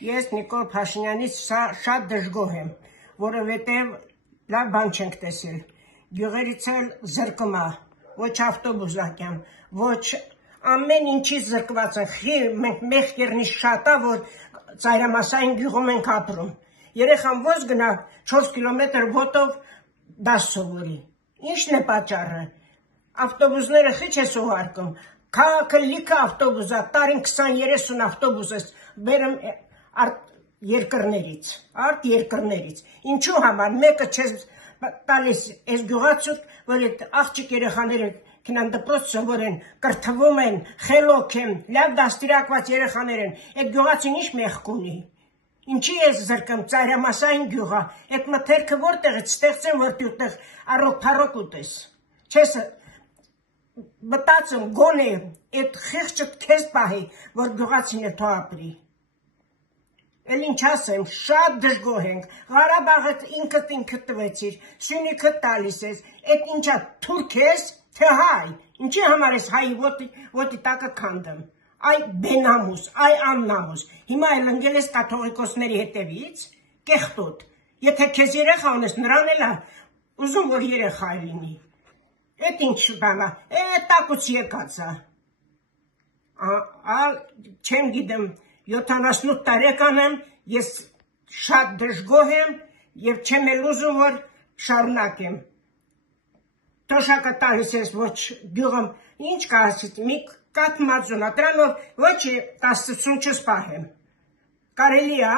Ես Նիկոլ Փաշինյանից շատ դժգոհ եմ, որովհետև լավ բան չենք տեսել։ Գյուղերից էլ զրկում է, ոչ ավտոբուսակյան, ոչ ամեն ինչից զրկված են։ Մենք մեղքերնի շատ է, որ ծայրամասային գյուղում ենք ապրում։ Երեխան ոնց գնա 4 կիլոմետր ոտով դաս սովորի։ Ինչն է պատճառը։ Ավտոբուսները խիչ է ուղարկում։ Քաղաքը լիքը ավտոբուս է, տարին 20-30 ավտոբուս է բերում արտ երկրներից։ Ինչու համար մեկը չես տալիս այս գյուղացուք, որ այդ աղջիկ երեխաները գնան դպրոց սովորեն, կրթվում են, խելոք են, լավ դաստիարակված երեխաներ են։ Այդ գյուղացին ինչ մեղք ունի։ Ինչի ես զրկում, ծայրամասային գյուղ է, այդ մթերքը որտեղից ստեղծեմ, որ դու առոք-փառոք ուտես։ Չես մտածում գոնե այդ խիղճը քեզ պահի, որ գյուղացին է թող ապրի։ Էլ ինչ ասեմ, շատ դժգոհ ենք, Ղարաբաղը ինքդ տվեցիր, Սյունիքը տալիս ես, այդ ինչա թուրք ես, թե հայ, ինչի համար ես հայի ոտի տակը քանդում, այ բենամուս, այ աննամուս, հիմա էլ ընկել ես կաթողիկոսների հետևից, կեղտոտ, եթե քեզ երեխա ունես, նրան էլ ուզում որ երեխա լինի, այդ ինչ բան է, տակուց եկած է, չեմ գիտեմ, 78 տարեկան եմ, ես շատ դժգոհ եմ և չեմ էլ ուզում, որ շարունակեմ։ Թոշակը տալիս ես ոչ գյուղում, ինչ կասից, մի կաթ մածունա, դրանով ոչ 10-20 չսպահեմ։ Կարելի է,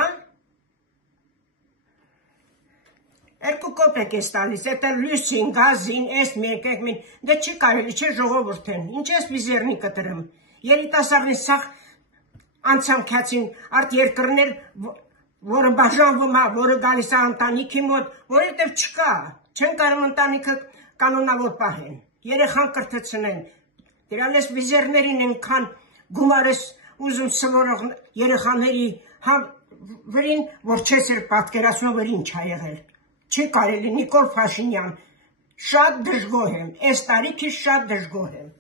2 կոպեկ ես տալիս, էտը լույսին, գազին, ես մեկին, դե չի կարելի, չէ ժողովուրդ են, ինչ ես վիզերնի կտրում, երիտասարդին սաղ անցամքյացին արդ երկրներ, որը բաժանվում է, որը գալիս է ընտանիքի մոտ, որովհետև չկա, չեն կարող ընտանիքը կանոնավոր պահեն, երեխան կրթեցնեն, դրանց ես վիզերներին ենքան գումար ես ուզում սվորող երեխաների վրին, որ չես էր պատկերացնում, որ ինչ է եղել, չի կարելի, Նիկոլ Փաշինյան, շատ դժգոհ եմ, այս տարիքից շատ դժգոհ եմ։